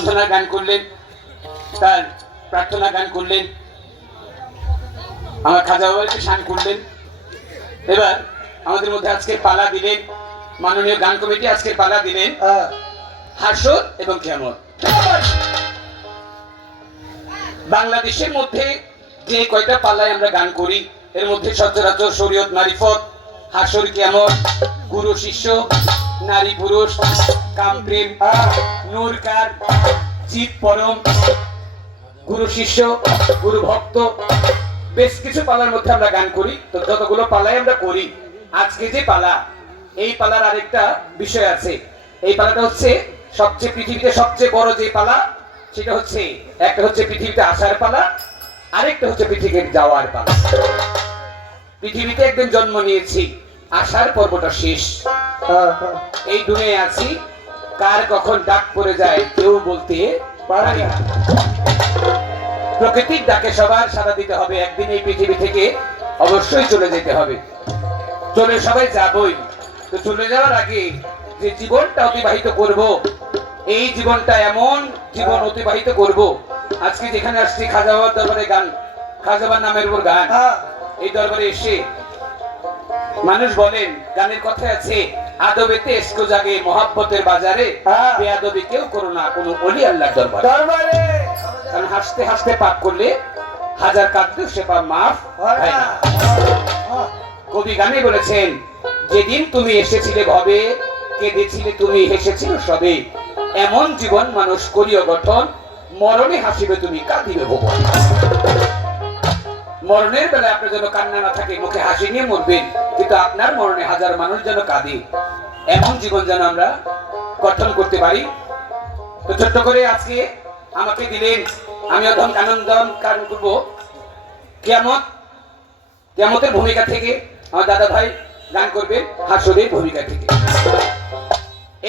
বন্দনার গান করলেন, তার প্রার্থনা গান করলেন, আমার খাজা বাবাকে শান করলেন। এবার আমাদের মধ্যে আজকের পালা দিলেন মাননীয় গান কমিটি, আজকের পালা দিলেন হাসর এবং কিয়ামত। বাংলাদেশের মধ্যে যে কয়টা পালায় আমরা গান করি এর মধ্যে সচরাচর শরীয়ত মারিফত, হাসর কিয়ামত, গুরু শিষ্য, নারী পুরুষ, কাম প্রেম, নূর কার, জীব পরম, গুরু শিষ্য, গুরু ভক্ত, বেশ কিছু পালার মধ্যে আমরা গান করি। তো যতগুলো পালাই আমরা করি, আজকে যে পালা, এই পালার আরেকটা বিষয় আছে। এই পালাটা হচ্ছে সবচেয়ে পৃথিবীতে সবচেয়ে বড় যে পালা, সেটা হচ্ছে একটা হচ্ছে পৃথিবীতে আসার পালা, আরেকটা হচ্ছে পৃথিবীতে যাওয়ার পালা। পৃথিবীতে একদিন জন্ম নিয়েছি, আসার পর্বটা শেষ। এই দুনিয়ায় আছি, কার কখন ডাক পড়ে যায় কেউ বলতে পারি না। প্রকৃতির ডাকে সবার সাড়া দিতে হবে, একদিন এই পৃথিবী থেকে অবশ্যই চলে যেতে হবে। চলে সবাই যাবই, তো চলে যাওয়ার আগে যে জীবনটা অতিবাহিত করব, এই জীবনটা এমন জীবন অতিবাহিত করব। আজকে যেখানে আসছি খাজা বাবার দরবারে গান, খাজা বাবার নামের উপর গান। এই দরবারে এসে মানুষ বলেন, গানের কথায় আছে, আদবেতে এসকো জাগে মহাব্বতের বাজারে, বেয়াদবি কেউ করো না কোনো ওলি আল্লাহর দরবারে। কারণ হাসতে হাসতে পাপ করলে হাজার কাঁদলেও সে পাপ মাফ হয় না। কবি গানে বলেছেন, যেদিন তুমি এসেছিলে ভবে, কেঁদেছিলে তুমি, হেসেছিল সবে, এমন জীবন মানুষ করিও গঠন, মরণে হাসিবে তুমি, কাঁদিবে ভুবন। মরণের বেলায় আপনার যেন কান্না না থাকে, মুখে হাসি নিয়ে মরবেন, কিন্তু আপনার মরণে হাজার মানুষ যেন কাঁদে, এমন জীবন যেন আমরা গঠন করতে পারি। তো ছোট্ট করে আজকে আমাকে দিলেন, আমি অধম আনন্দন গান করব কিয়ামত। কিয়ামতের ভূমিকা থেকে আমার দাদা ভাই গান করবেন হাসরের ভূমিকা থেকে।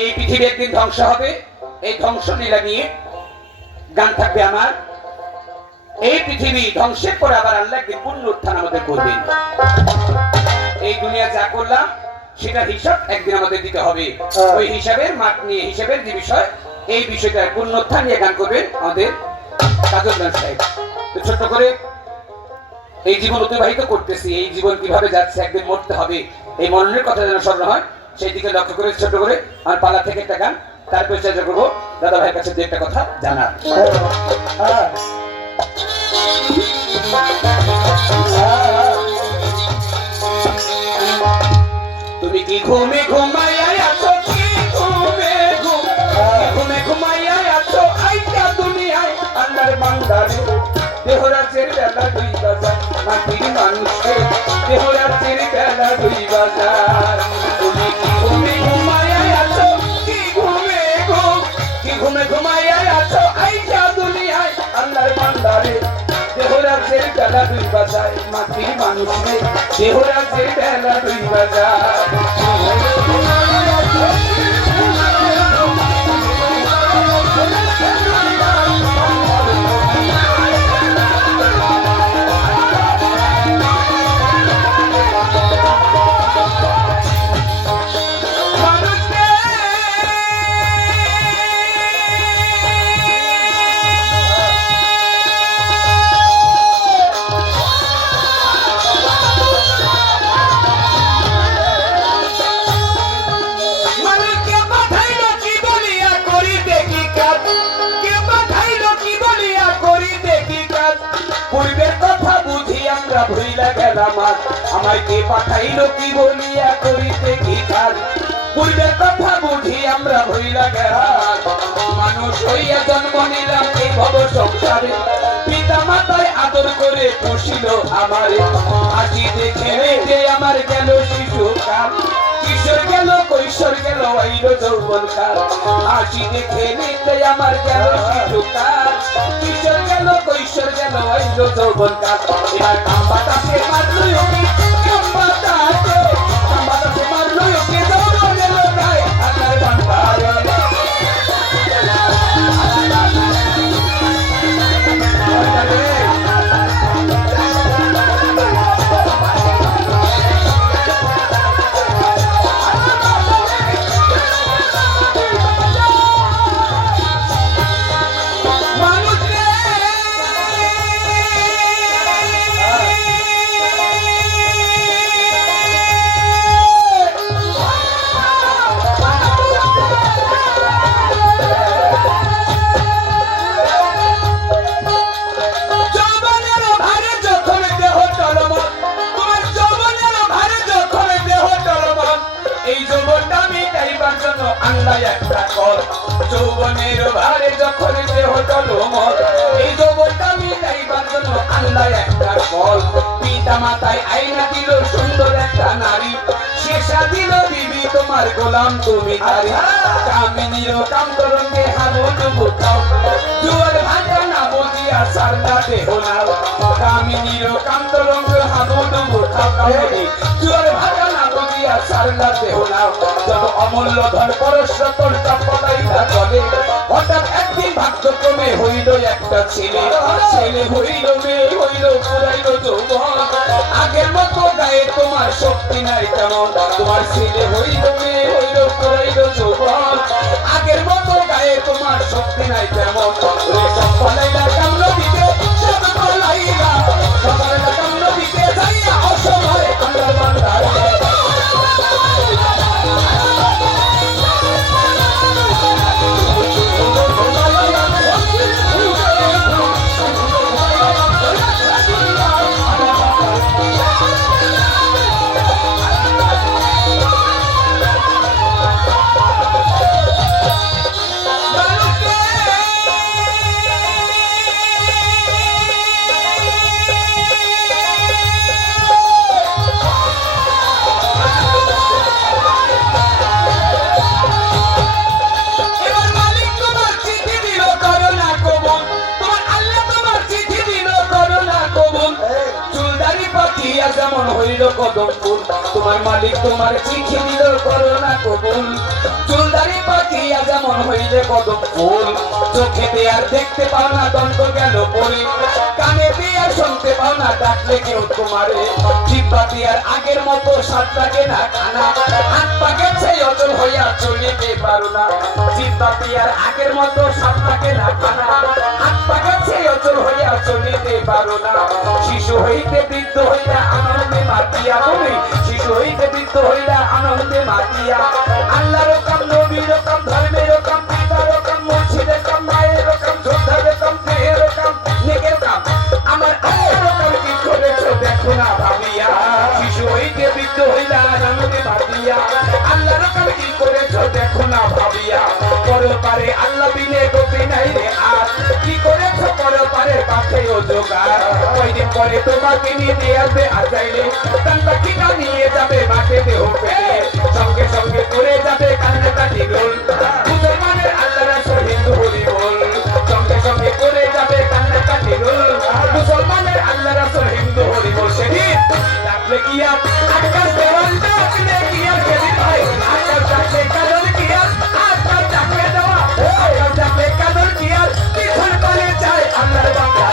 এই পৃথিবী একদিন ধ্বংস হবে, এই ধ্বংস লীলা নিয়ে গান থাকবে আমার। এই পৃথিবী ধ্বংসের পরে আবার আল্লাহ একদিন পুনরুত্থান আমাদের করবেন। এই দুনিয়া যা করলাম সেটা হিসাব একদিন আমাদের দিতে হবে। ওই হিসাবের মাঠ নিয়ে, হিসাবের যে বিষয়, এই বিষয়টা পুনরুত্থান নিয়ে গান করবেন আমাদের কাজল সাহেব। তো ছোট্ট করে এই জীবন অতিবাহিত করতেছি, এই জীবন কিভাবে যাচ্ছে, একদিন মরতে হবে, এই মরণের কথা যেন স্মরণ হয়, সেই দিকে লক্ষ্য করে ছোট করে আমার পালা থেকে একটা গান, তারপরে চেষ্টা করবো দাদা ভাইয়ের কাছে দু একটা কথা জানার। তুমি কি ঘুমে ঘুমাইয়া আছো, কি ঘুমে ঘুমে ঘুমাইয়া আছো, আইয়া দুনিয়ায় আল্লাহর বান্দারে, দেহরাজের বেলা 2 বাজার, মাটির মানুষকে দেহরাজের বেলা 2 বাজার। তুমি কি ঘুমে ঘুমাইয়া আছো, কি ঘুমে ঘুমাইয়া আছো, আইয়া দুনিয়ায় আল্লাহর বান্দারে, দেহরাজের বেলা 2 বাজার, মাটির মানুষকে দেহরাজের বেলা 2 বাজার। ভুইলা গেলাম আমায় কে পাঠাইলো কি বলিয়া করিতে কি কাজ, পূর্বের কথা বুঝি আমরা ভুইলা গেলাম, মানুষ হইয়া জন্ম নিলাম এই ভব সংসারে, পিতা মাতায় আদর করে পুষিল আমারে, হাসি দেখে যে আমার গেল শিশুকাল, কিশোর গেল কৈশোর গেল আইল যৌবন কাল, হাসি দেখে নিতে আমার গেল শিশুকাল, কিশোর গেল কৈশোর গেল আইল যৌবন কাল। এবার কাম্বাটাকে মারলো ওকে, কাম্বাটাকে মারলো ওকে, দৌড় গেল গায়ে আল্লাহর বান্দারে। তোমার গোলাম তুমি তারি কামিনীর কান্তরঙ্গে হাবুডুবু খাও জুয়ার ভাটা না বুঝিয়া সারলা দেহ নাও কামিনীর কান্তরঙ্গে হাবুডুবু খাও কামিনী জুয়ার ভাটা না বুঝিয়া সারলা দেহ নাও যত অমূল্য ধন পরশ্র তোর চপলাইটা চলে হঠাৎ একদিন ভাগ্যক্রমে হইল একটা ছেলে ছেলে হইল মেয়ে হইল পুরাইল যৌবন আগের মতো গায়ে তোমার শক্তি নাই তেমন তোমার ছেলে হইল মেয়ে হইল পুরাইল যৌবন আগের মতো গায়ে তোমার শক্তি নাই তেমন চপলাইলা কামড় দিতে সব পলাইলা সকালটা কামড় দিতে যাইয়া অসময় আমরা বান্ধার যেমন হইল কদম ফুল তোমার মালিক তোমার চিঠি দিল করোনা কবুল চুলদারি পাকিয়া যেমন হইলে কদম ফুল চোখে দেয়ার দেখতে পাও না দণ্ড গেল পরে কানে দিয়ে শুনতে পাও না ডাকলে কেউ তোমারে জিব্বা দিয়ার আগের মতো স্বাদ লাগে না খানা হাত পা গেছে অচল হইয়া চলিতে পারো না জিব্বা দিয়ার আগের মতো স্বাদ লাগে না খানা হাত পা গেছে অচল হইয়া চলিতে পারো না শিশু হইতে বৃদ্ধ হইয়া আনন্দে মাতিয়া তুমি শিশু হইতে বৃদ্ধ হইয়া আনন্দে মাতিয়া আল্লাহর কাম নবীর কাম ধর্মের কাম পিতার কাম মুর্শিদের কাম মায়ের কাম যোদ্ধার কাম দেহের কাম নেকের কাম আমার আল্লাহর কাম কি করেছো দেখো না ভাবিয়া শিশু হইতে বৃদ্ধ হইয়া আনন্দে মাতিয়া আল্লাহর কাম কি করেছো দেখো না ভাবিয়া পরপারে আল্লাহ বিনে গতি নাই রে আর কি করেছো পরপারে পাশে ও জোগাড় কয়দিন পরে তোমাকে নিয়ে আসবে আজাইলে তার পাখিটা নিয়ে যাবে মাঠে দেহ ফেলে সঙ্গে সঙ্গে করে যাবে কান্নাকাটি গোল মুসলমানের আল্লাহরা হিন্দু হরি বল সঙ্গে সঙ্গে করে যাবে কান্নাকাটি গোল মুসলমানের আল্লাহরা হিন্দু হরি বল সেদিন ডাকলে কি আর আকাশ দেওয়াল ডাকলে কি আর সেদিন ভাই আকাশ ডাকলে কাদর কি আর আকাশ ডাকলে দেওয়া আকাশ ডাকলে কাদর কি আর পিছন করে যায় আল্লাহর বান্দা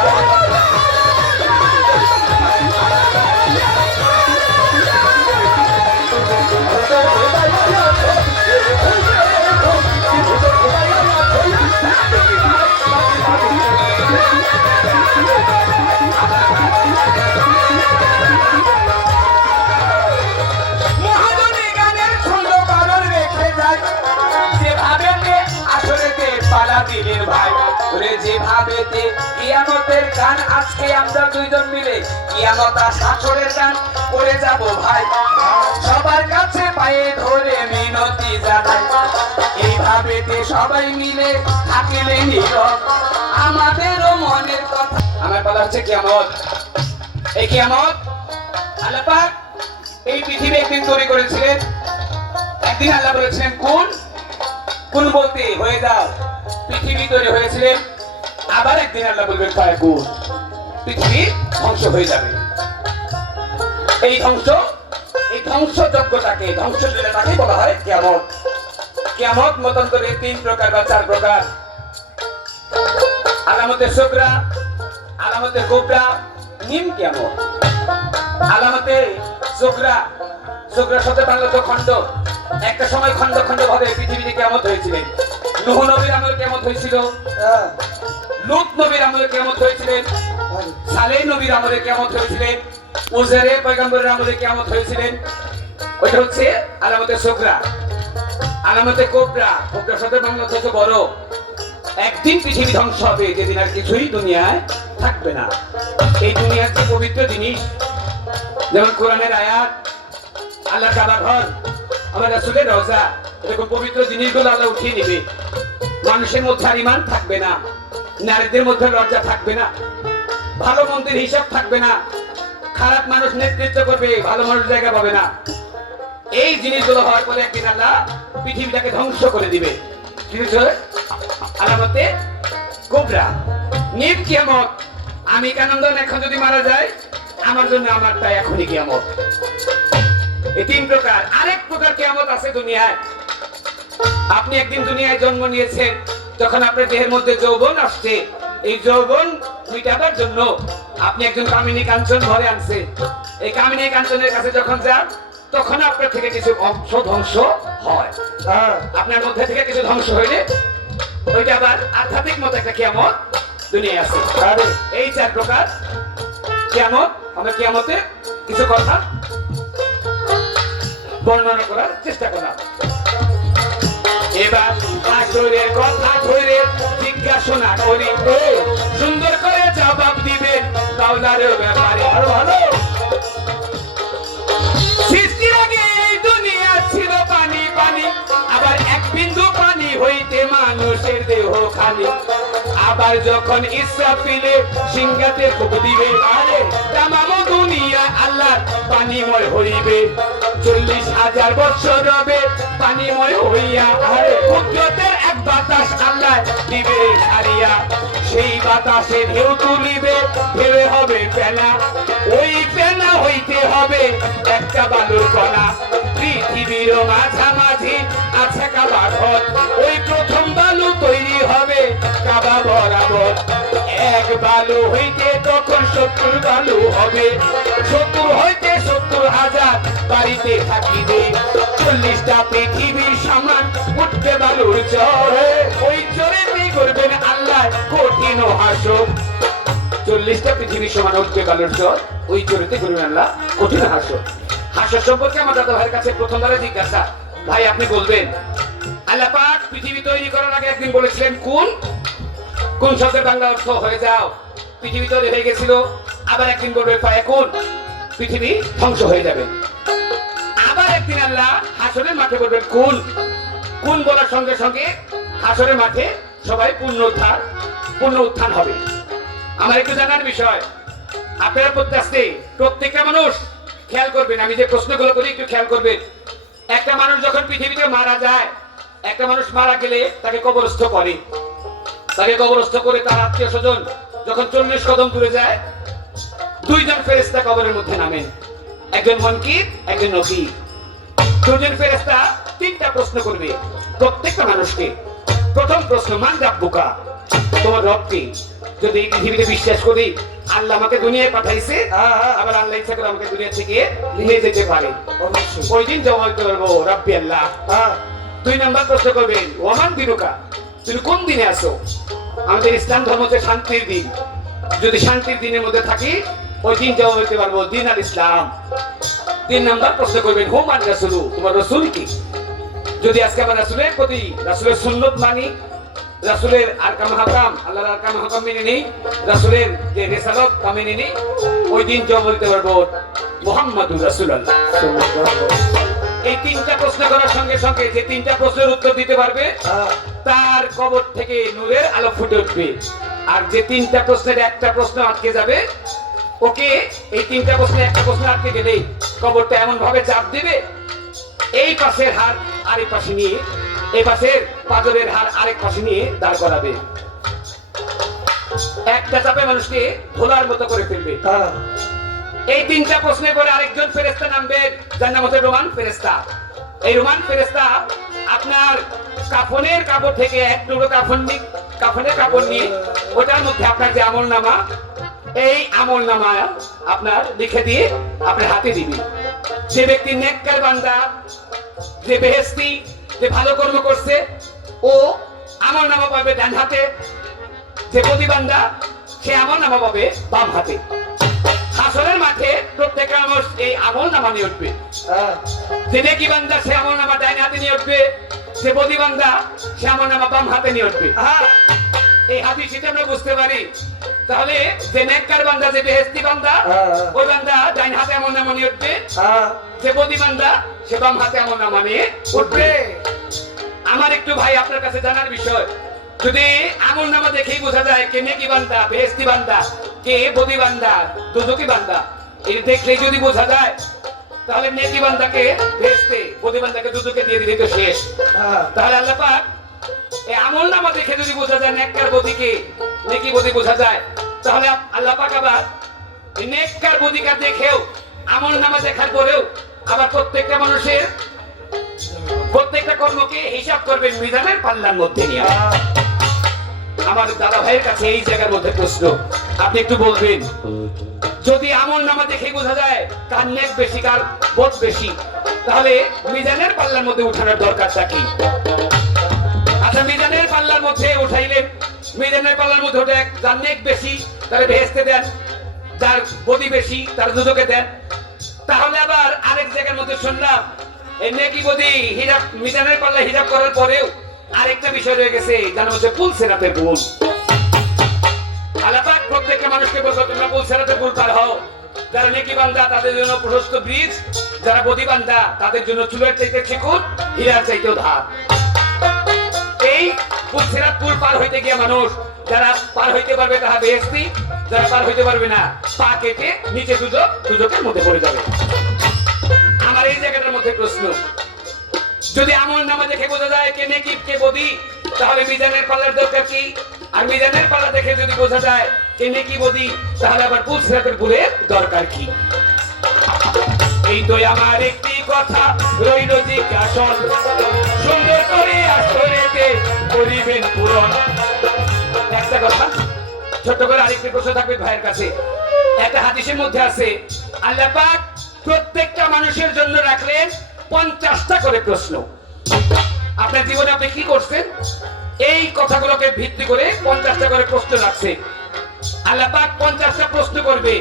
যেভাবেতে কিয়ামতের গান আজকে আমরা দুইজন মিলে কিয়ামত হাসরের গান করে যাব ভাই সবার কাছে পায়ে ধরে মিনতি জানাই এইভাবেতে সবাই মিলে থাকিলে নীরব আমাদেরও মনের কথা আমার বলা হচ্ছে কিয়ামত এই কিয়ামত আল্লাহ পাক এই পৃথিবী একদিন তৈরি করেছিলেন একদিন আল্লাহ বলেছিলেন কোন বলতে হয়ে যাও পৃথিবী তৈরি হয়েছিলেন আবার একদিন আল্লাহ বলবেন ফায়াকুন পৃথিবী ধ্বংস হয়ে যাবে এই ধ্বংসযজ্ঞটাকে ধ্বংসলীলাটাকে বলা হয় কিয়ামত কিয়ামত মতান্তরে 3 প্রকার বা 4 প্রকার আলামতে সুগরা আলামতে কুবরা নিম কিয়ামত আলামতে সুগরা শব্দ বাংলা তো খণ্ড একটা সময় খণ্ড খণ্ড ভাবে পৃথিবীতে কিয়ামত হয়েছিল নূহ নবীর আমলে কিয়ামত হয়েছিল লূত নবীর আমলে কিয়ামত হয়েছিলেন সালেহ নবীর আমলে কিয়ামত হয়েছিলেন উযৈর পয়গম্বরের আমলে কিয়ামত হয়েছিলেন ওইটা হচ্ছে আলামতে সুগরা আলামতে কুবরা শব্দ বাংলা থেকে বড় একদিন পৃথিবী ধ্বংস হবে যেদিন আর কিছুই দুনিয়ায় থাকবে না এই দুনিয়ার যে পবিত্র জিনিস যেমন কোরআনের আয়াত আল্লাহ কাবা ঘর আমার রাসূলের রওজা এরকম পবিত্র জিনিসগুলো আল্লাহ উঠিয়ে নেবে মানুষের মধ্যে আর ঈমান থাকবে না নারীদের মধ্যে লজ্জা থাকবে না ভালো মন্দের হিসাব থাকবে না খারাপ মানুষ নেতৃত্ব করবে ভালো মানুষ জায়গা পাবে না এই জিনিসগুলো হওয়ার পরে একদিন আল্লাহ পৃথিবীটাকে ধ্বংস করে দিবে। কি হচ্ছে? আলামতে কোবরা, নিম কিয়ামত। আমি কানন্দন এখন যদি মারা যায়, আমার জন্য আমারটা এখনই কিয়ামত। এই তিন প্রকার। আরেক প্রকার কিয়ামত আছে দুনিয়ায়। আপনি একদিন দুনিয়ায় জন্ম নিয়েছেন, যখন আপনার দেহের মধ্যে যৌবন আসছে, এই যৌবন মিটাবার জন্য আপনি একজন কামিনী কাঞ্চন ঘরে আনছেন। এই কামিনী কাঞ্চনের কাছে যখন যান, তখন আপনার থেকে কিছু অংশ ধ্বংস হয়। আপনার মধ্যে থেকে কিছু ধ্বংস হইলে ওইটা আবার আধ্যাত্মিক মতো একটা কিয়ামত দুনিয়ায় আছে। এই চার প্রকার কিয়ামত। আমরা কিয়ামতে কিছু কথা বর্ণনা করার চেষ্টা করলাম। এবার আসরের কথা ধরে জিজ্ঞাসা করি, সুন্দর করে জবাব দিবেন মাওলার ব্যাপারে। আরো ভালো। সৃষ্টির আগে এই দুনিয়া ছিল পানি পানি, আবার এক বিন্দু পানি হইতে মানুষের দেহ খালি। আবার যখন ইসরাফিলে সিংহাতে ফুঁক দিবে, আরে তামাম দুনিয়া আল্লাহ পানিময় হইবে। 40,000 বছর রবে পানিময় হইয়া, আরে কুদরতের এক বাতাস আল্লাহ দিবে ছাড়িয়া। সেই বাতাসে ঢেউ তুলিবে, ঢেউ হবে ফেনা, ওই ফেনা হইতে হবে একটা বালুর কণা। পৃথিবীর মাঝামাঝি আছে কাবা ঘর, ওই প্রথম বালু তৈরি হবে কাবা বরাবর। এক বালু হইতে তখন 70 বালু হবে, 70 হইতে 70,000 বাড়িতে থাকিবে। 40টা পৃথিবীর সমান উঠবে বালুর চরে, ওই চরেতে করবেন আল্লাহ কঠিন হাসর। 40টা পৃথিবীর সমান উঠবে বালুর চর, ওই চরেতে করবেন আল্লাহ কঠিন হাসর। হাসর সম্পর্কে আমার দাদা ভাইয়ের কাছে প্রথমবারে জিজ্ঞাসা, ভাই আপনি বলবেন আল্লাহ পাক পৃথিবী তৈরি করার আগে একদিন বলেছিলেন কোন শব্দের বাংলা অর্থ হয়ে যাও, পৃথিবী তৈরি হয়ে গেছিল। আবার একদিন বলবে ফায়াকুন, পৃথিবী ধ্বংস হয়ে যাবে। আবার একদিন আল্লাহ হাসরের মাঠে বলবেন কোন বলার সঙ্গে সঙ্গে হাসরের মাঠে সবাই পূর্ণ উত্থান হবে। আমার একটু জানার বিষয়, আপনারা প্রত্যেকটা মানুষ খেয়াল করবেন, আমি যে প্রশ্নগুলো করি একটু খেয়াল করবেন। একটা মানুষ যখন পৃথিবীতে মারা যায়, একটা মানুষ মারা গেলে তাকে কবরস্থ করে, তার আত্মীয় স্বজন যখন 40 কদম দূরে যায়, দুইজন ফেরেশতা কবরের মধ্যে নামেন, একজন মুনকির একজন নকির। দুজন ফেরেশতা 3টা প্রশ্ন করবে প্রত্যেকটা মানুষকে। প্রথম প্রশ্ন, মান রাব্বুকা, তোমার রব কে? যদি এই পৃথিবীতে বিশ্বাস করি আল্লাহ আমাকে দুনিয়ায় পাঠাইছে, আবার আল্লাহ ইচ্ছা করে আমাকে দুনিয়া থেকে নিয়ে যেতে পারে, ওই দিন জবাব দিতে পারবো রাব্বি আল্লাহ। 2 নম্বর প্রশ্ন করবেন, ওমান দিনুকা, তুমি কোন দিনে আছো? আমাদের ইসলাম ধর্ম হচ্ছে শান্তির দিন, যদি শান্তির দিনের মধ্যে থাকি ওই দিন জবাব দিতে পারবো দিন আল ইসলাম। 3 নম্বর প্রশ্ন করবেন, হুমান রাসূলু, তোমার রাসূল কি? যদি আজকে আমরা রাসূলের প্রতি রাসূলের সুন্নাত মানি, রাসূলের আরকাম হাকাম, আল্লাহর আরকাম হাকাম মেনে নেই, রাসূলের যে রিসালাত তা মেনে নেই, ওই দিন জবাব দিতে পারবো মুহাম্মাদুর রাসূলুল্লাহ। এই 3টা প্রশ্ন করার সঙ্গে সঙ্গে যে 3টা প্রশ্নের উত্তর দিতে পারবে তার কবর থেকে নূরের আলো ফুটে উঠবে। আর যে 3টা প্রশ্নের একটা প্রশ্ন আটকে যাবে, ওকে এই 3টা প্রশ্নের একটা প্রশ্ন আটকে গেলেই কবরটা এমন ভাবে চাপ দিবে, এই পাশের হাড় আরেক পাশে নিয়ে, এই পাশের পাজরের হাড় আরেক পাশে নিয়ে দাঁড় করাবে। একটা চাপে মানুষকে ধোলার মতো করে ফেলবে। এই 3টা প্রশ্নের পরে আরেকজন ফেরেশতা নামবেন, যার নাম হচ্ছে রোমান ফেরেশতা। এই রোমান ফেরেশতা আপনার কাফনের কাপড় থেকে এক টুকরো কাফনের কাপড় নিয়ে ওটার মধ্যে আপনার যে আমলনামা, এই আমলনামা আপনার লিখে দিয়ে আপনার হাতে দিবেন। যে ব্যক্তি নেককার বান্দা, যে বেহেশতি, যে ভালো কর্ম করছে, ও আমলনামা পাবে ডান হাতে, যে প্রতিবান্দা সে আমলনামা পাবে বাম হাতে। হাসরের মাঠে প্রত্যেক মানুষ এই আমলনামা নিয়ে উঠবে। যে নেকি বান্দা সে আমলনামা ডান হাতে নিয়ে উঠবে, যে প্রতিবান্দা সে আমলনামা বাম হাতে নিয়ে উঠবে। এই হাদিসে আমরা বুঝতে পারি তাহলে যে নেককার বান্দা, যে বেহেশতি বান্দা, ওই বান্দা ডান হাতে আমলনামা নিয়ে উঠবে, যে প্রতিবান্দা সে বাম হাতে আমলনামা নিয়ে উঠবে। আমার একটু ভাই আপনার কাছে জানার বিষয়, যদি আমলনামা দেখেই বোঝা যায় কে নেকি বান্দা, বেহেশতি বান্দা, কে বদি বান্দা, দোজখী বান্দা, এই দেখলেই যদি বোঝা যায় তাহলে নেকি বান্দাকে বেহেশতে, প্রতিবান্ধাকে দুদুকে দিয়ে দিলে তো শেষ। তাহলে আল্লাহ পাক এই আমল নামা দেখে যদি বোঝা যায় নেককার বদিকে নেকি বদি বোঝা যায়, তাহলে আল্লাহ পাক আবার এই নেককার বদিকা দেখেও আমল নামা দেখার পরেও আবার প্রত্যেকটা মানুষের প্রত্যেকটা কর্মকে হিসাব করবেন মিজানের পাল্লার মধ্যে নিয়ে। আমার দাদা ভাইয়ের কাছে এই জায়গার মধ্যে প্রশ্ন, আপনি একটু বলবেন, যদি আমল নামা দেখে বোঝা যায় কার নেক বেশি কার বোধ বেশি, তাহলে মিজানের পাল্লার মধ্যে উঠানোর দরকারটা কি? আচ্ছা, মিজানের পাল্লার মধ্যে উঠাইলেন, মিজানের পাল্লার মধ্যে ওঠে যার নেক বেশি তাহলে বেহেশতে দেন, যার বদি বেশি তার দুদকে দেন। তাহলে আবার আরেক জায়গার মধ্যে শুনলাম এই নেকি বদি হিসাব মিজানের পাল্লা হিসাব করার পরেও আরেকটা বিষয় রয়ে গেছে, জানা হচ্ছে পুল সেরাতে পুল। আল্লাহ পাক প্রত্যেকটা মানুষকে বলতো তোমরা পুল সেরাতে পুল পার হও। যারা নেকি বান্দা তাদের জন্য প্রশস্ত ব্রিজ, যারা বদি বান্দা তাদের জন্য চুলের চাইতে চিকুন, হীরার চাইতেও ধার। এই পুল সেরাত পুল পার হইতে গিয়ে মানুষ যারা পার হইতে পারবে তারা বেহেশতি, যারা পার হইতে পারবে না পা কেটে নিচে দুদকের মধ্যে পড়ে যাবে। আমার এই জায়গাটার মধ্যে প্রশ্ন, যদি আমল নামা দেখে বোঝা যায় কে নেকি কে বদি, তাহলে মিজানের পাল্লার দরকার কি? আর মিজানের পাল্লা দেখে যদি বোঝা যায় কে নেকি বদি, তাহলে আবার পুল সিরাতের পুলের দরকার কি? এই তো আমার একটি কথা রইল জিজ্ঞাসন, সুন্দর করে আসরেতে করিবেন পূরণ। একটা কথা ছোট করে আরেকটি প্রশ্ন থাকবে ভাইয়ের কাছে। একটা হাদিসের মধ্যে আছে আল্লাহ পাক প্রত্যেকটা মানুষের জন্য রাখলেন 50টা করে প্রশ্ন। আপনার জীবনে আপনি কি করছেন এই কথাগুলোকে ভিত্তি করে 50টা করে প্রশ্ন রাখছে। আল্লাহ পাক 50টা প্রশ্ন করবে,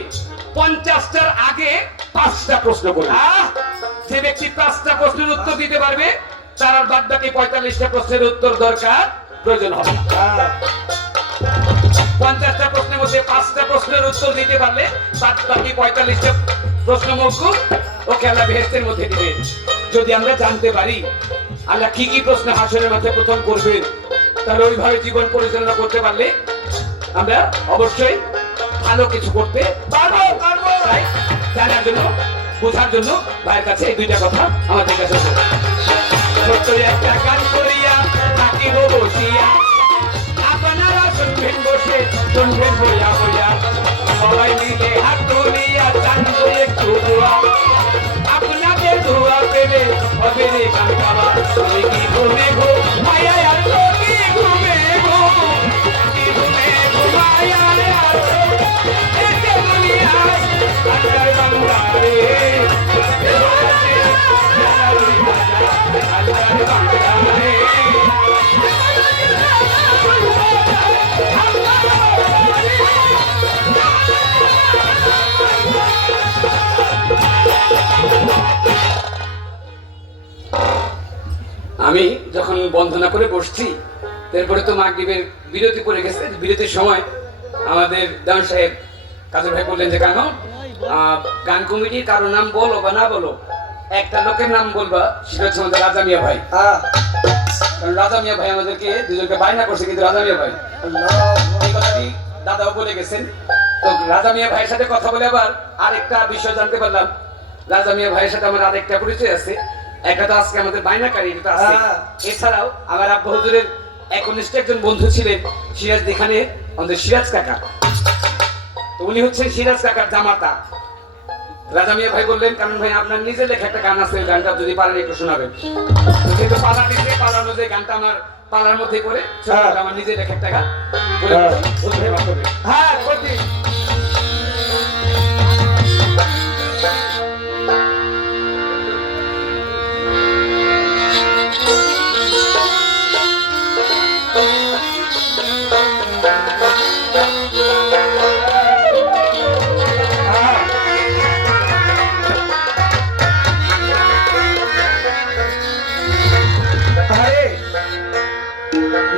50টার আগে 5টা প্রশ্ন করবে। যে ব্যক্তি 5টা প্রশ্নের উত্তর দিতে পারবে তার আর বাদ বাকি 45টা প্রশ্নের উত্তর দরকার প্রয়োজন হবে। 50টা প্রশ্নের মধ্যে 5টা প্রশ্নের উত্তর দিতে পারলে বাদ বাকি 45টা প্রশ্ন মওকুফ, ওকে আল্লাহ বেহেশতের মধ্যে দিবেন। যদি আমরা জানতে পারি আল্লাহ কি কি প্রশ্ন হাসরের মাঠে প্রথম করবেন, তাহলে ওইভাবে জীবন পরিচালনা করতে পারলে আমরা অবশ্যই ভালো কিছু করতে পারবো। তাই জানার জন্য বোঝার জন্য ভাইয়ের কাছে এই দুইটা কথা আমাদের কাছে ছোট্ট একটা গান করিয়া থাকিব বসিয়া, আপনারা শুনবেন বসে শুনবেন বইয়া বইয়া, সবাই মিলে হাত তুলিয়া জানবো একটু দোয়া, আপনাদের দোয়া পেলে হবে রে গান গাওয়া। কি ঘুমে ঘো মায়া আর কি ঘুমে ঘো, কি ঘুমে ঘো মায়া আর এতে দুনিয়ায় আল্লাহর বান্দা রে, আল্লাহর বান্দা রে। আমি যখন বন্দনা করে বসছি, তারপরে তো মাগরিবের বিরতি পড়ে গেছে। বিরতির সময় আমাদের দেওয়ান সাহেব কাজল ভাই বললেন যে কেন গান কমিটির কারো নাম বলো বা না বলো, একটা লোকের নাম বলবা, সেটা হচ্ছে আমাদের রাজা মিয়া ভাই। কারণ রাজা মিয়া ভাই আমাদেরকে দুজনকে বায়না করছে, কিন্তু রাজা মিয়া ভাই এই কথাটি দাদাও বলে গেছেন। তো রাজা মিয়া ভাইয়ের সাথে কথা বলে আবার আরেকটা বিষয় জানতে পারলাম, রাজা মিয়া ভাইয়ের সাথে আমার আরেকটা পরিচয় আছে। একটা তো আজকে আমাদের বায়নাকারী এটা আছে, এছাড়াও আমার আব্বা হুজুরের একনিষ্ঠ একজন বন্ধু ছিলেন সিরাজ দিখানে, আমাদের সিরাজ কাকা। তো উনি হচ্ছেন সিরাজ কাকার জামাতা। রাজা মিয়া ভাই বললেন কারণ ভাই আপনার নিজের লেখা একটা গান আছে, গানটা যদি পারেন একটু শোনাবেন। কিন্তু পালা দিতে পালা অনুযায়ী গানটা আমার পালার মধ্যে করে আমার নিজের লেখা একটা গান হ্যাঁ করছি।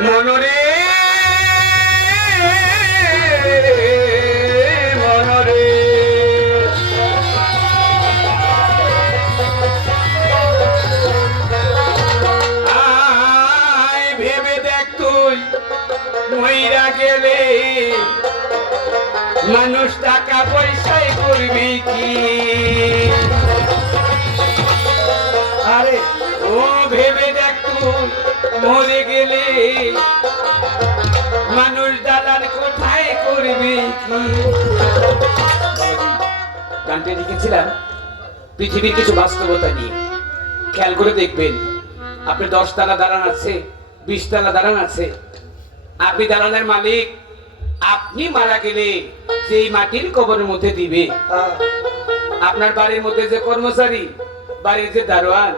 মনরে মনরে আয় ভেবে দেখ তুই মইরা গেলে মানুষ টাকা পয়সায় করবি কি? আরে মরে গেলে মানুষ দালান কোথায় করবে কি? গানটি লিখেছিলাম পৃথিবীর কিছু বাস্তবতা নিয়ে। খেয়াল করে দেখবেন, আপনি 10 তলা দালান আছে, 20 তলা দালান আছে, আপনি দালানের মালিক। আপনি মারা গেলে যেই মাটির কবরের মধ্যে দিবে, আপনার বাড়ির মধ্যে যে কর্মচারী, বাড়ির যে দারোয়ান,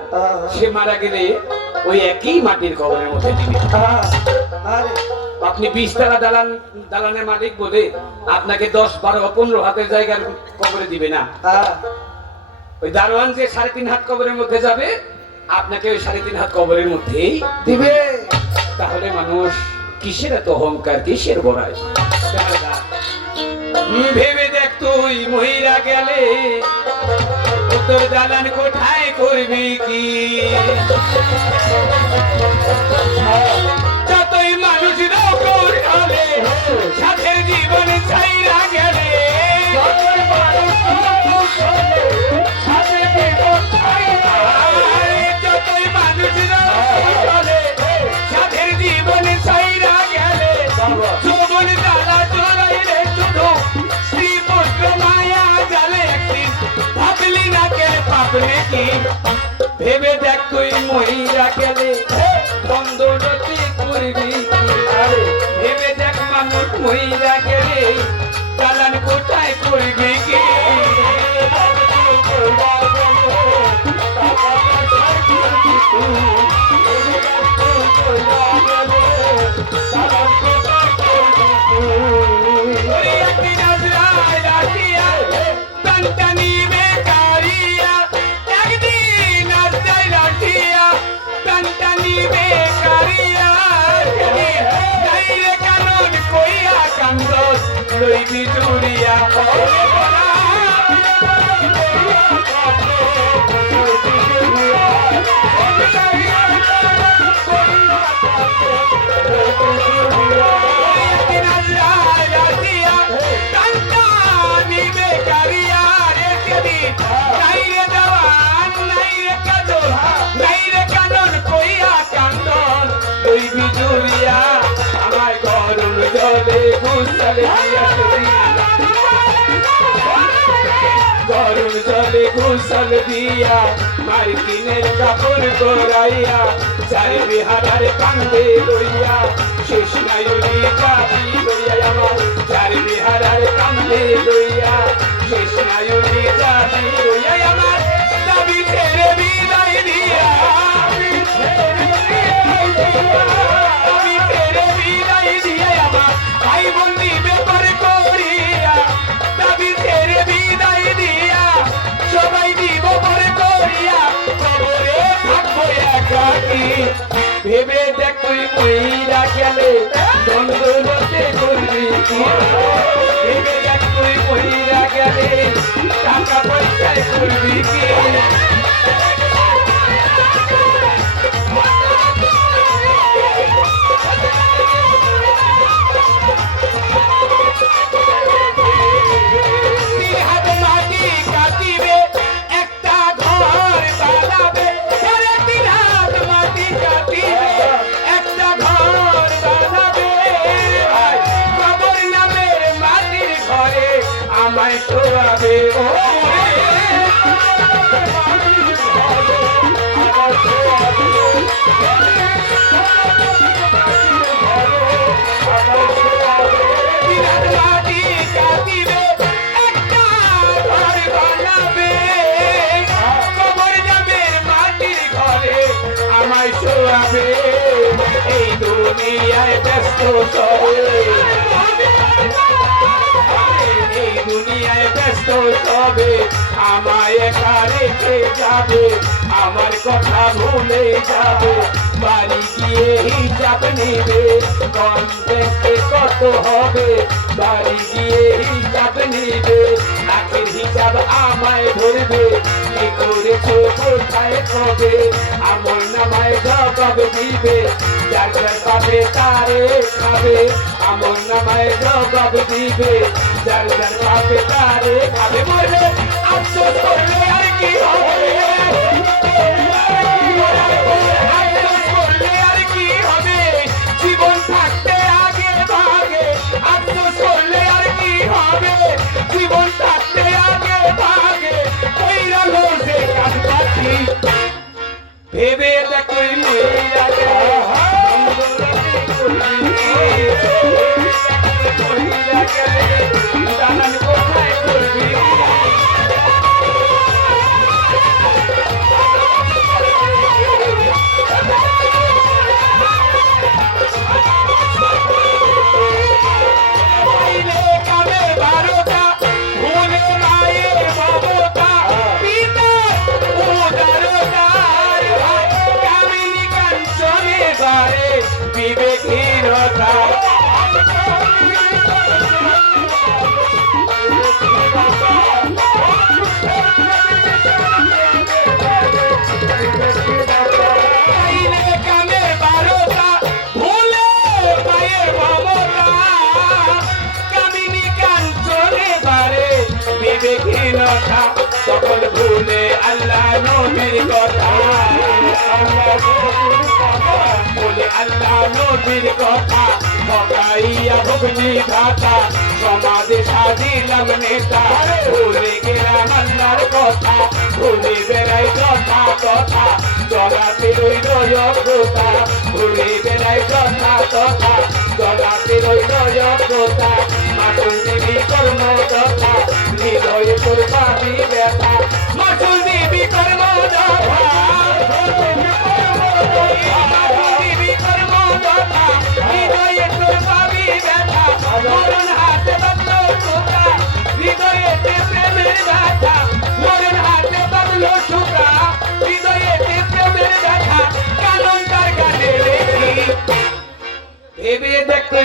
সে মারা গেলে ওই একই মাটির কবরের মধ্যে দিবে। আপনি 20 তলা দালানের মালিক বলে আপনাকে 10, 12, 15 হাতের জায়গার কবরে দিবে না। ওই দারোয়ান যে 3.5 হাত কবরের মধ্যে যাবে, আপনাকে ওই 3.5 হাত কবরের মধ্যেই দিবে। তাহলে মানুষ কিসের এত অহংকার, কিসের বড়াই? ভেবে দেখ, তুই মহিলা গেলে তোর দালান কোথায় করবি কি? যতই মানুষ গেলে সাথে জীবন ছাইরা গেলে, যতই মানুষ গেলে সাথে জীবন ছাইরা গেলে, জীবন জ্বালা চড়াই রে শুধু শ্রী পুত্র মায়া জালে একদিন ভাবলি না কে পাবলে কি? ভেবে দেখ, তুই মহিলা গেলে বন্ধনতি করবি কি? ভেবে দেখ, মানুষ মহিলা গেলে দালান কোথায় করবি কি? লইবি জুড়িয়া আমার গরম জলে গুছালে গরম জলে গুছল দিয়া মার্কিনের কাপড় করাইয়া চার বিহারার কান্দে লইয়া শেষ নায়ুরি জাতি লইয়া আমার চার বিহারার কান্দে লইয়া শেষ নায়ুরি জাতি লইয়া আমার দাবি ছেড়ে বিদায় দিয়া ভাই বন্দি ব্যাপার করিয়া দাবি ছেড়ে বিদায় দিয়া সবাই দিব পরে করিয়া কবরে থাকবো একাকি। ভেবে দেখ, তুই মহিলা গেলে দ্বন্দ্বতে করবি কি? ভেবে দেখ, তুই মহিলা গেলে টাকা পয়সায় করবি কি? আমায় শোয়াবে ও মাটি কাটিবে একটা ঘর বানাবে কবর যাবে মাটির ঘরে আমায় শোয়াবে এই দুনিয়ায় ব্যস্ত চলে দুনিয়ায় ব্যস্ত তবে আমায় একা রেখে যাবে আমার কথা ভুলে যাবে বাড়ি গিয়ে হিসাব নেবে কম দেখতে কত হবে বাড়ি গিয়ে হিসাব নেবে আখের হিসাব আমায় ধরবে কি করেছো কোথায় কবে আমার নামায় জবাব দিবে যার যার পাবে তারে খাবে আমার নামায় জবাব দিবে যার যার পাবে তারে খাবে মরবে আফসোস করলে আর কি হবে আফসোস করলে আর কি কথা তখন ভুলে আল্লাহ নবীর কথা বলে আল্লাহ নবীর কথা ঠকাইয়া ভগ্নি ভাতা সমাজে সাজিলাম নেতা ভুলে গেলাম আল্লাহর কথা ভুলে বেড়াই কথা কথা চলাতে রইল যোগ্যতা ভুলে বেড়াই কথা কথা চলাতে রইল যোগ্যতা মাসুল দেবী কর্ম কথা হৃদয়ে তোর পাবি ব্যথা মাসুল দেবী কর্ম ভেবে দেখতে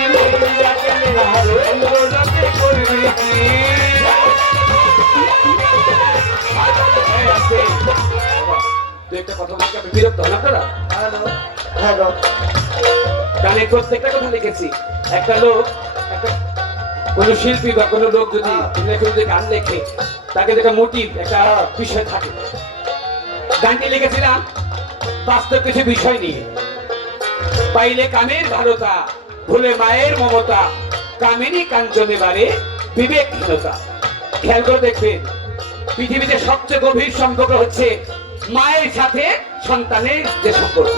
একটা কথা বলতে আমি বিরক্ত হন আপনারা গানে প্রত্যেকটা কথা লিখেছি একটা লোক একটা কোন শিল্পী বা কোন লোক যদি গান লেখে তাকে একটা মোটিভ একটা বিষয় থাকে গানটি লিখেছিলাম বাস্তব কিছু বিষয় নিয়ে পাইলে কামের ভারতা ভুলে মায়ের মমতা কামিনী কাঞ্চনে বারে বিবেকহীনতা খেয়াল করে দেখবেন পৃথিবীতে সবচেয়ে গভীর সম্পর্ক হচ্ছে মায়ের সাথে সন্তানের যে সম্পর্ক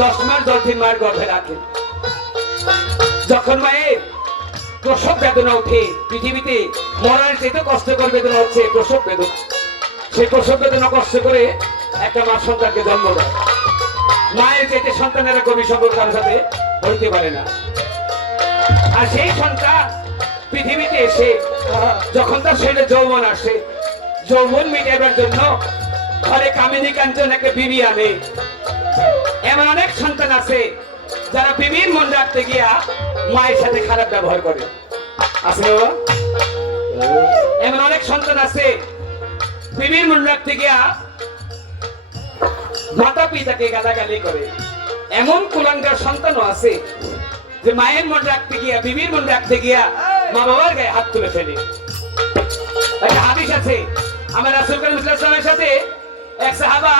10 মাস 10 দিন মায়ের গর্ভে রাখেন যখন মায়ের প্রসব বেদনা ওঠে পৃথিবীতে মরার চেয়ে কষ্টকর বেদনা হচ্ছে প্রসব বেদনা সেই প্রসব বেদনা কষ্ট করে একটা মা সন্তানকে জন্ম দেয় মায়ের চেয়ে সন্তানেরা গভীর সম্পর্ক কারোর সাথে হইতে পারে না আর সেই সন্তান পৃথিবীতে এসে যখন তার শরীরে যৌবন আসে যৌবন মিটাবার জন্য ঘরে কামিনী কাঞ্চন একটা বিবি আনে এমন অনেক সন্তান আছে যারা বিবির মন রাখতে গিয়া মায়ের সাথে খারাপ ব্যবহার করে আছে বাবা এমন অনেক সন্তান আছে বিবির মন রাখতে গিয়া মাতা পিতাকে গালাগালি করে এমন কুলাঙ্গার সন্তানও আছে যে মায়ের মন রাখতে গিয়া বিবির মন রাখতে গিয়া মা বাবার গায়ে হাত তুলে ফেলে একটা হাদিস আছে আমার রাসূল করিম সাল্লাল্লাহু আলাইহি ওয়াসাল্লামের সাথে এক সাহাবা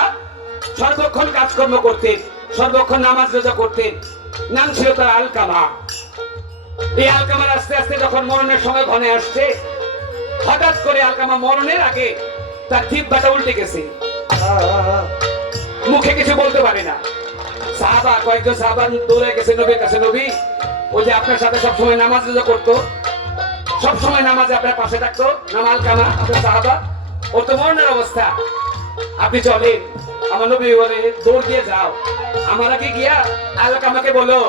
সর্বক্ষণ কাজকর্ম করতেন সর্বক্ষণ নামাজ রোজা করতেন নাম ছিল তার আলকামা এই আলকামার আস্তে আস্তে যখন মরণের সময় ঘনে আসছে হঠাৎ করে আলকামা মরণের আগে তার জিহ্বাটা উল্টে গেছে মুখে কিছু বলতে পারে না সাহাবা কয়েকজন সাহাবা দৌড়ে গেছে নবীর কাছে নবী ওই যে আপনার সাথে সবসময় নামাজ রোজা করতো সবসময় নামাজে আপনার পাশে থাকতো নাম আলকামা আপনার সাহাবা ও তো মরণের অবস্থা আপনি চলেন আমার নবী বলে দৌড় দিয়ে যাও আমার আগে গিয়া আলকামাকে বলো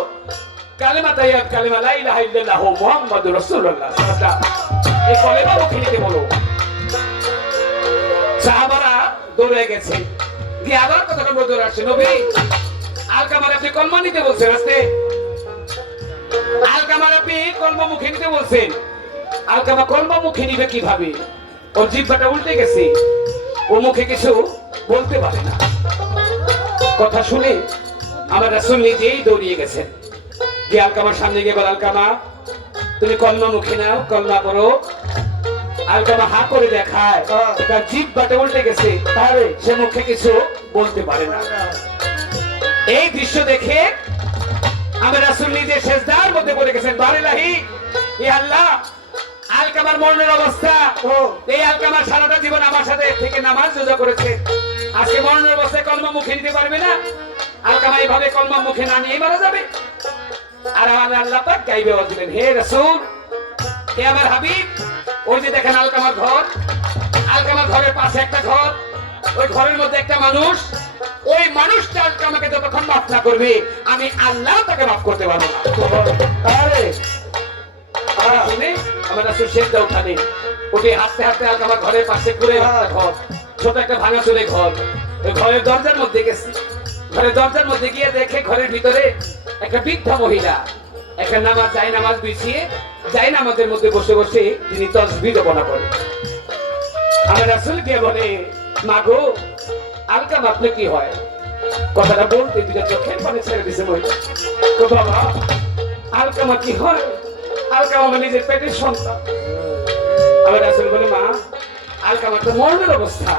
কালিমা তাইয়াব কালিমা লা ইলাহা ইল্লাল্লাহ মুহাম্মাদুর রাসূলুল্লাহ এই কলেমা মুখে নিতে বলো সাহাবারা দৌড়ে গেছে গিয়ে আবার কতক্ষণ দৌড়ে আসছে নবী আলকামার আপনি কলমা নিতে বলছেন আস্তে আলকামার আপনি কলমা মুখে নিতে বলছেন আলকামা কলমা মুখে নিবে কিভাবে ওর জিহ্বাটা উল্টে গেছে ও মুখে কিছু বলতে পারে না কথা শুনে আমার রাসূল নিজেই দৌড়িয়ে গেছেন গিয়ে আলকামার সামনে গিয়ে বল আলকামা তুমি কলমা মুখে নাও কলমা করো আলকামা হা করে দেখায় তার জিহ্বাটা উল্টে গেছে তাহলে সে মুখে কিছু বলতে পারে না এই দৃশ্য দেখে আমার রাসূল নিজে সিজদার মধ্যে পড়ে গেছেন বারিলাহি ইয়া আল্লাহ আলকামার মরণের অবস্থা এই আলকামার সারাটা জীবন আমার সাথে থেকে নামাজ রোজা করেছে আজকে মরণের অবস্থায় কলমা মুখে নিতে পারবে না আলকামা এইভাবে কলমা মুখে না নিয়ে মারা যাবে আর আমার আল্লাহ পাক গাইবে বললেন হে রাসূল হে আমার হাবিব ওই যে দেখেন আলকামার ঘর আলকামার ঘরের পাশে একটা ঘর ওই ঘরের মধ্যে একটা মানুষ ওই মানুষটা আলকামাকে যতক্ষণ মাফ না করবে আমি আল্লাহ তাকে মাফ করতে পারবো না আরে শুনে আমার রাসূল সেজদা উঠালেন উঠে হাঁটতে হাঁটতে আলকামার ঘরের পাশে ঘুরে ঘর ছোট একটা ভাঙা চুরে ঘর ওই ঘরের দরজার মধ্যে গেছে ঘরের দরজার মধ্যে গিয়ে দেখে ঘরের ভিতরে একটা বৃদ্ধা মহিলা একটা নামাজ নামাজ বিছিয়ে নামাজের মধ্যে বসে বসে তিনি তাসবিহ জপনা করেন আমার রাসূল গিয়ে বলে মাগো আলকামা আপনি কি হয় কথাটা বলতে দুটো চোখের পানি ছেড়ে দিছে মহিলা তো বাবা আলকামা কি হয় আলকামা আমার নিজের পেটের সন্তান আমার রাসূল বলে মা আলকামার তো মরণের অবস্থা,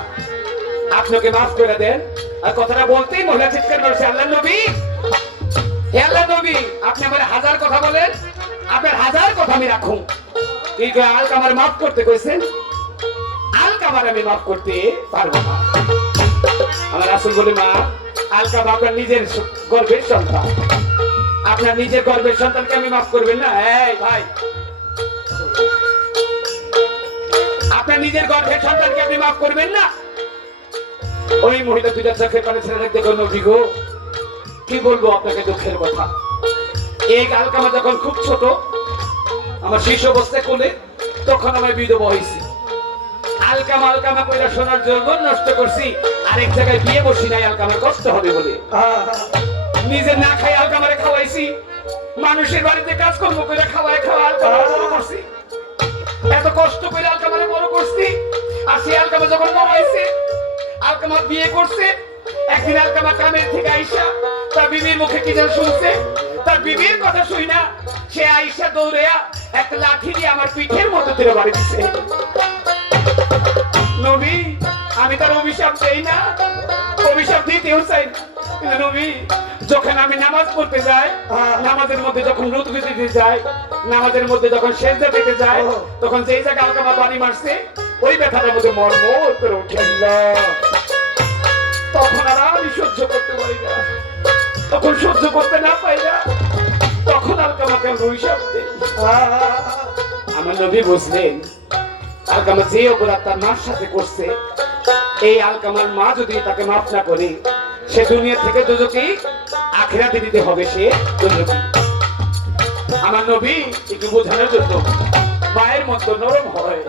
আপনাকে মাফ করে দেন। আর কথাটা বলতেই মহিলা চিৎকার করছে, আল্লাহ নবী, হে আল্লাহ নবী, আপনি আমার হাজার কথা বলেন, আপনার হাজার কথা আমি রাখুন, কিন্তু আলকামার মাফ করতে কইছেন, আলকামার আমি মাফ করতে পারবো না। আমার রাসূল বলে মা আলকামা আপনার নিজের গর্ভের সন্তান, আপনার নিজের গর্ভের সন্তানকে আমি মাফ করবেন না? এই ভাই, আপনার নিজের গর্ভের সন্তানকে আপনি মাফ করবেন না? ওই মহিলা দুইটা চোখের পানি ছেড়ে দেখতে গো নবী গো, কি বলবো আপনাকে দুঃখের কথা। এই আলকামা যখন খুব ছোট, আমার শিশু অবস্থায় কোলে, তখন আমার বিধবা হয়েছি। আলকামা আলকামা কইরা সোনার যৌবন নষ্ট করছি, আরেক জায়গায় বিয়ে বসি নাই আলকামার কষ্ট হবে বলে। নিজে না খাই আলকামারে খাওয়াইছি, মানুষের বাড়িতে কাজকর্ম করে খাওয়ায় খাওয়া আলকামারে বড় করছি, এত কষ্ট করে আলকামারে বড় করছি। আর সেই আলকামা যখন বড় হয়েছে, আলকামা বিয়ে করছে, একদিন আলকামা কামের থেকে আইসা তার বিবির মুখে কি যেন শুনছে, তার বিবির কথা শুই না, সে আইসা দৌড়েয়া একটা লাঠি দিয়ে আমার পিঠের মধ্যে তুলে বাড়ি দিছে। নবী আমি তার অভিশাপ দেই না, অভিশাপ দিতেও চাই না, কিন্তু নবী যখন আমি নামাজ পড়তে যাই, নামাজের মধ্যে যখন রুকু দিতে যাই, নামাজের মধ্যে যখন সেজদা দিতে যাই, তখন যেই জায়গায় আলকামা বাড়ি মারছে ওই ব্যথাটার মধ্যে মরমর করে উঠে, তখন আর আমি সহ্য করতে পারি না, তখন সহ্য করতে না পাই না, তখন আলকামাকে অভিশাপ দেই। আমার নবী বুঝলেন আলকামা যে অপরাধ তার মার সাথে করছে, এই আলকামার মা যদি তাকে মাফ না করে, সে দুনিয়া থেকে দোজখে আখিরাতে দিতে হবে, সে দোজখী। আমার নবী একটু বোঝানোর জন্য মায়ের মতো নরম হয়,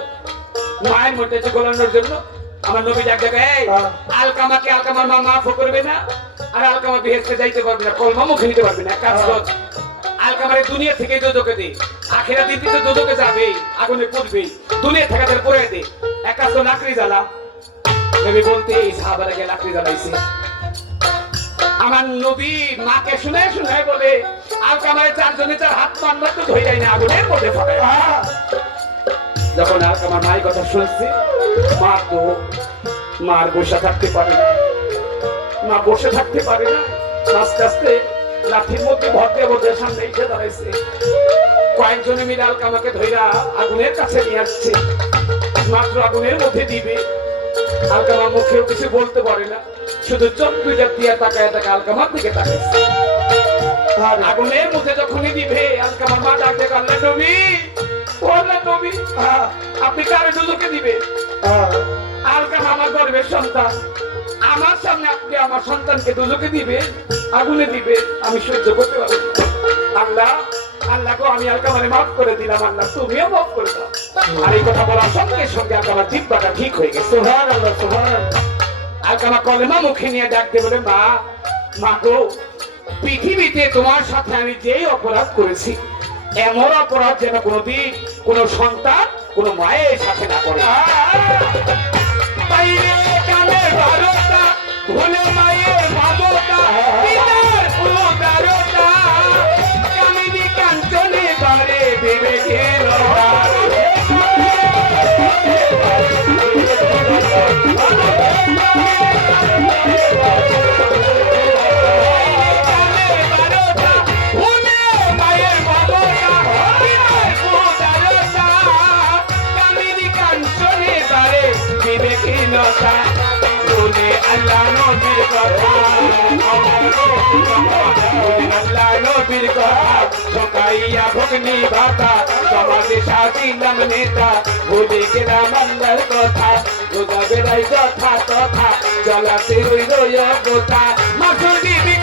মায়ের মধ্যে গোলানোর জন্য আমার নবী ডাক দেয়, এই আলকামাকে আলকামার মা মাফ করবে না, আর আলকামা বেহেশতে যাইতে পারবে না, কলমা মুখে নিতে পারবে না। কাজ কর, আলকামারে দুনিয়া থেকে দোজখে দে, আখিরাত দিতে তো দোজখে যাবে, আগুনে পুড়বে, দুনিয়া থেকে তার পড়ে দে, এক কাজ তো লাকড়ি জ্বালা। নবী বলতে এই সাহাবারা গিয়ে লাকড়ি জ্বালাইছে। আমার নবী মাকে শুনে শুনে বলে আলকামারে চারজনে চার হাত মানবার তো ধরে যায় না, আগুনের মধ্যে ফেলে। যখন আলকামার মায়ের কথা শুনছে, মা তো মার বসে থাকতে পারে না, মা বসে থাকতে পারে না, আস্তে আস্তে লাঠির মধ্যে ভর্তি অবস্থায় সামনে এসে দাঁড়াইছে। কয়েকজনে মিলে আলকামাকে ধইরা আগুনের কাছে নিয়ে আসছে, মাত্র আগুনের মধ্যে দিবে, আলকামা মুখেও কিছু বলতে পারে না, শুধু চোখ দুইটা দিয়ে তাকায় তাকায় আলকামার দিকে তাকাইছে। আগুনের মধ্যে যখনই দিবে, আলকামার মা ডাক দেয়, আল্লাহ নবী, ও আল্লাহ নবী, আপনি কারে দোজখে দিবে? আলকামা আমার গর্ভের সন্তান, আমার সামনে আপনি আমার সন্তানকে দোজখে দিবে, আগুনে দিবে, আমি সহ্য করতে পারবো না। আল্লাহ, আল্লাহ গো, আমি আলকামারে মাফ করে দিলাম, আল্লাহ তুমিও মাফ করে দাও। আর এই কথা বলার সঙ্গে সঙ্গে আলকামার জিহ্বাটা ঠিক হয়ে গেছে। সুবহানাল্লাহ, সুবহানাল্লাহ। আলকামা কলেমা মুখে নিয়ে ডাকতে বলে, মা, মা গো, পৃথিবীতে তোমার সাথে আমি যেই অপরাধ করেছি, এমন অপরাধ যেন কোনোদিন কোন সন্তান কোন মায়ের সাথে না করে। ভুলে মায়ের বাবতা, পিতার উদারতা, কামিনী কাঞ্চনে বারে বিবেকের বিবেকহীনতা, বলে আল্লাহ নবীর কথা, আল্লাহ নবীর কথা, ঠকাইয়া ভগ্নি ভাতা, সমাজে সাজিলাম নেতা, ভুলে গেলাম আল্লাহর কথা, রোজা বেড়াই যথা তথা, জ্বলাতে রইল গোটা, মাসুর বিবি